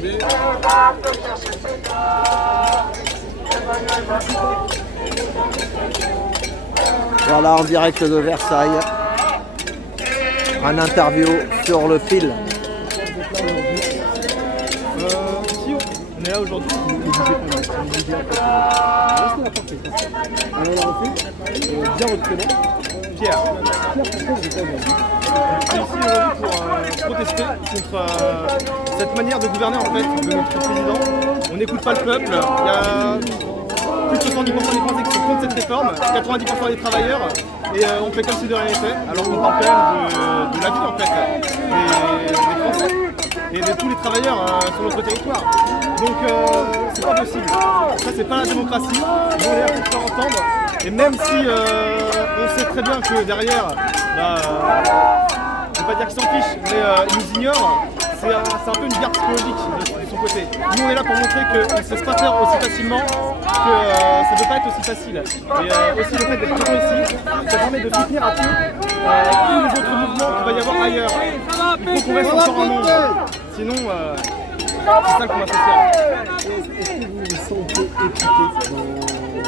attendez. Voilà, en direct de Versailles. Un interview sur le fil. Ici, on est là aujourd'hui. Alors, on refait. Bien votre prénom. Pierre. Pourquoi vous êtes là aujourd'hui? Ici aujourd'hui pour protester contre cette manière de gouverner en fait de notre président. On n'écoute pas le peuple. Il y a plus de 70% des Français qui sont contre cette réforme, 90% des travailleurs, et on fait comme si de rien n'était, alors qu'on parle quand même de la vie en fait des Français et de tous les travailleurs sur notre territoire. Donc c'est pas possible. Ça c'est pas la démocratie. Nous on est là pour faire entendre. Et même si on sait très bien que derrière, je ne vais pas dire qu'ils s'en fichent, mais ils nous ignorent, c'est un peu une guerre psychologique de son côté. Nous on est là pour montrer qu'ils ne cessent pas faire aussi facilement, que ça ne peut pas être aussi facile. Et aussi le fait d'être présent ici, ça permet de soutenir à tous les autres mouvements qu'il va y avoir ailleurs. Il faut qu'on reste encore en nombre. Sinon, c'est ça qu'on va faire. Est-ce que vous vous sentez écouté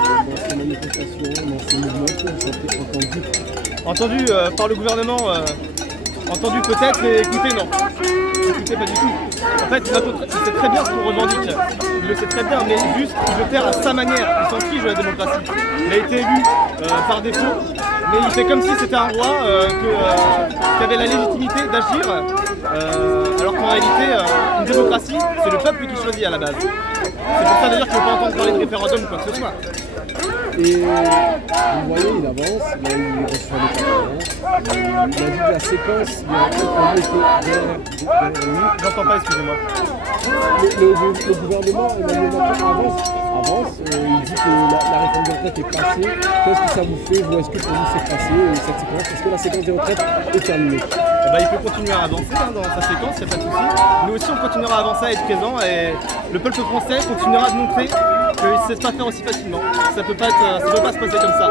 dans ces manifestations, dans ces mouvements, que vous sentez entendu par le gouvernement, entendu peut-être, mais écouté non. Écoutez pas du tout. En fait, il sait très bien ce qu'on revendique. Il le sait très bien, mais juste il veut faire à sa manière. Il s'en fiche de la démocratie. Il a été élu par défaut, mais il fait comme si c'était un roi qui avait la légitimité d'agir, alors qu'en réalité, une démocratie, c'est le peuple qui choisit à la base. C'est pour ça d'ailleurs qu'il ne veut pas entendre parler de référendum ou quoi que ce soit. Et vous voyez, il avance, là il reçoit les parents, il a dit de la séquence, il y a un peu derrière lui. J'entends pas, excusez-moi. Le gouvernement, Emmanuel Macron avance, il dit que la réforme des retraites est passée. Qu'est-ce que ça vous fait, vous? Est-ce que pour vous c'est passé, cette séquence? Est-ce que la séquence des retraites est terminée? Il peut continuer à avancer dans sa séquence, il n'y a pas de souci. Nous aussi on continuera à avancer, à être présent, et le peuple français continuera de montrer qu'il ne sait pas faire aussi facilement. Ça ne peut pas se passer comme ça.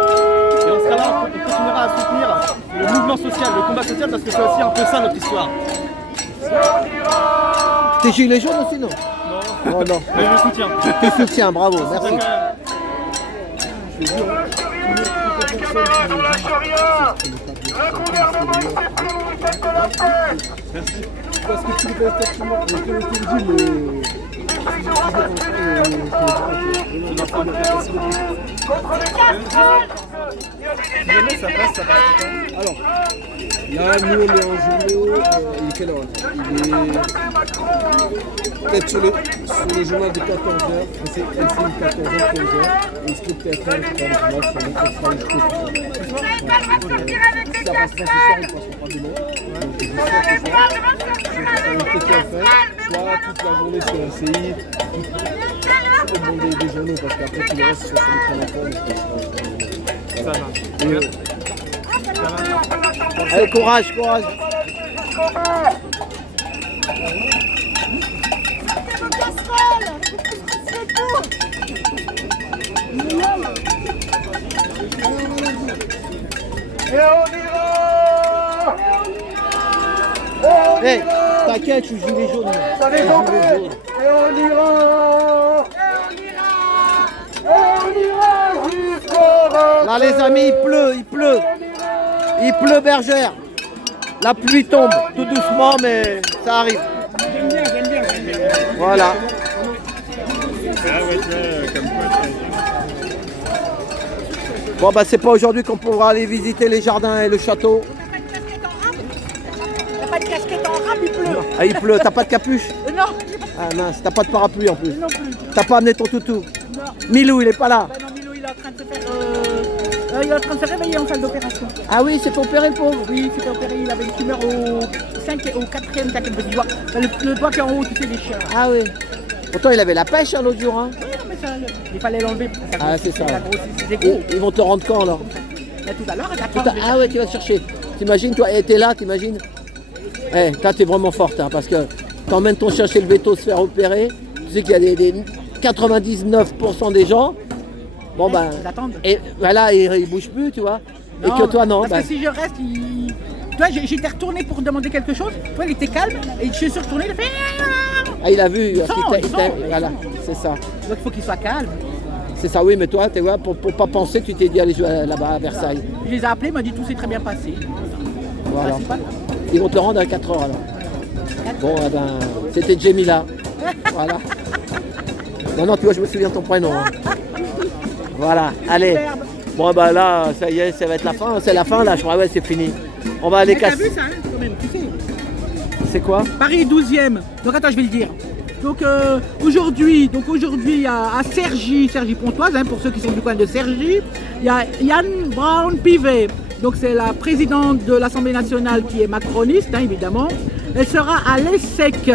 Et on sera là, on continuera à soutenir le mouvement social, le combat social, parce que c'est aussi un peu ça notre histoire. T'es gilet jaune aussi, non? Non. Oh, non. Mais je le soutiens. Tu soutiens, bravo, merci. Parce que tu le fais effectivement, je te le dis, mais ça passe. Alors, là, nous on est en journaux, il est quelle heure? Il est peut-être sur le journal de 14h, mais c'est LCI 14h, 15h, et il se peut peut-être faire le journal sur le extra jusqu'au coup. Ça passe pas ce soir, on passera pas demain. Donc j'espère que ça fait, soit toute la journée sur LCI, tout le monde des journaux, parce qu'après tout le reste sur le téléphone. Ça marche. Allez, courage. Hey, t'inquiète, je suis gilet jaune. Ça les embête. Et on ira jusqu'au retour. Là les amis, il pleut bergère. La pluie tombe, tout doucement, mais ça arrive. Voilà. Bon bah c'est pas aujourd'hui qu'on pourra aller visiter les jardins et le château. T'as pas de casquette en rap, il pleut. Ah il pleut, t'as pas de capuche? Non. Ah mince, t'as pas de parapluie en plus. Non plus. T'as pas amené ton toutou? Non. Milou il est pas là. Bah non, Milo il est en train de se faire il est en train de se réveiller en salle d'opération. Ah oui, c'est fait opérer le pauvre. Oui, il s'est opéré, il avait une tumeur au 4e petit doigt. Le doigt qui est en haut, tu sais, les chiens. Ah oui. Pourtant il avait la pêche l'autre jour. Hein. Oui, non, mais ça, il fallait l'enlever. Ah c'est ça. C'est gros. Ils vont te rendre quand alors? Là, tout à l'heure, à 4 Tout à- Ah ouais, tu vas chercher. T'imagines, toi, t'es là, t'imagines? Eh, toi, t'es vraiment forte, hein, parce que t'emmènes ton chien chez le veto se faire opérer. Tu sais qu'il y a des 99% des gens. Bon, ben. Ils attendent. Et voilà, ils bougent plus, tu vois. Et que toi, non. Parce que si je reste, tu vois, j'étais retourné pour demander quelque chose. Toi, il était calme. Et je suis retourné, il a fait. Ah, il a vu. Il sent, Voilà, c'est ça. Donc il faut qu'il soit calme. C'est ça, oui, mais toi, tu vois, pour pas penser, tu t'es dit aller jouer là-bas à Versailles. Je les ai appelés, ils m'ont dit tout s'est très bien passé. Voilà. Principal. Ils vont te le rendre à 4 heures alors. Bon, eh ben, c'était Jemila. Voilà. Non, tu vois, je me souviens de ton prénom. Hein. Voilà, allez. Superbe. Bon, bah là, ça y est, ça va être la fin. C'est la fin là, je crois, ouais, c'est fini. On va aller Mais t'as casser. vu ça, hein, quand même, tu sais. C'est quoi? Paris 12e. Donc attends, je vais le dire. Donc aujourd'hui, à Cergy Pontoise, hein, pour ceux qui sont du coin de Cergy, il y a Yann Brown-Pivet. Donc c'est la présidente de l'Assemblée nationale qui est macroniste, hein, évidemment. Elle sera à l'ESSEC,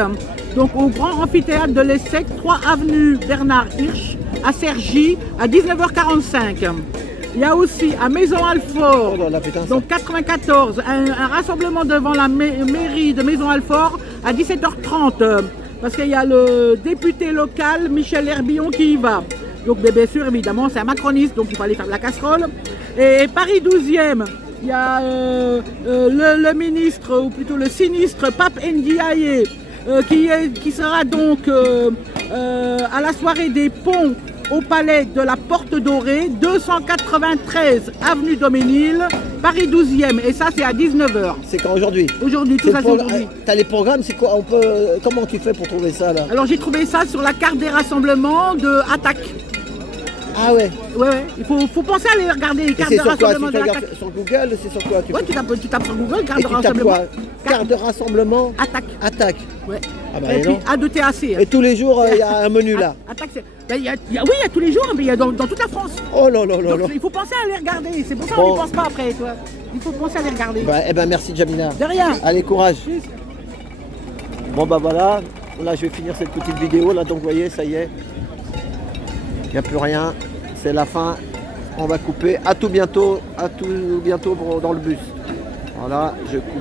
donc au grand amphithéâtre de l'ESSEC, 3 avenue Bernard Hirsch, à Cergy, à 19h45. Il y a aussi à Maison-Alfort, Oh là là, putain, ça. donc 94, un rassemblement devant la mairie de Maison-Alfort à 17h30. Parce qu'il y a le député local Michel Herbillon qui y va. Donc bien sûr, évidemment, c'est un macroniste, donc il faut aller faire de la casserole. Et Paris 12e, il y a le ministre, ou plutôt le sinistre Pape Ndiaye, qui sera donc à la soirée des ponts au palais de la Porte Dorée, 293 avenue Doménil, Paris 12e. Et ça, c'est à 19h. C'est quand aujourd'hui? Aujourd'hui, tout ça, c'est aujourd'hui. T'as les programmes, c'est quoi? Comment tu fais pour trouver ça là? Alors j'ai trouvé ça sur la carte des rassemblements de Attaque. Ah ouais. Ouais. Il faut penser à les regarder, les Et cartes c'est de sur quoi? rassemblement Si de tu l'Attaque. regardes sur Google, c'est sur quoi? Ouais, tu tapes sur Google, carte Et de tu tapes rassemblement. quoi? Carte de rassemblement? Attaque. Attaque. Ouais. Ah bah, Et et puis non. A2TAC. Et tous les jours, il y a un menu là. Attaque, c'est. Ben, oui, il y a tous les jours, mais il y a dans toute la France. Oh là là là là. Donc il faut penser à les regarder. C'est pour ça Bon. qu'on n'y pense pas après, toi. Il faut penser à les regarder. Bah, eh ben merci Jamila. De rien. Allez, courage. Bon bah voilà, là je vais finir cette petite vidéo là, donc vous voyez, ça y est. Il n'y a plus rien, c'est la fin. On va couper. À tout bientôt dans le bus. Voilà, je coupe.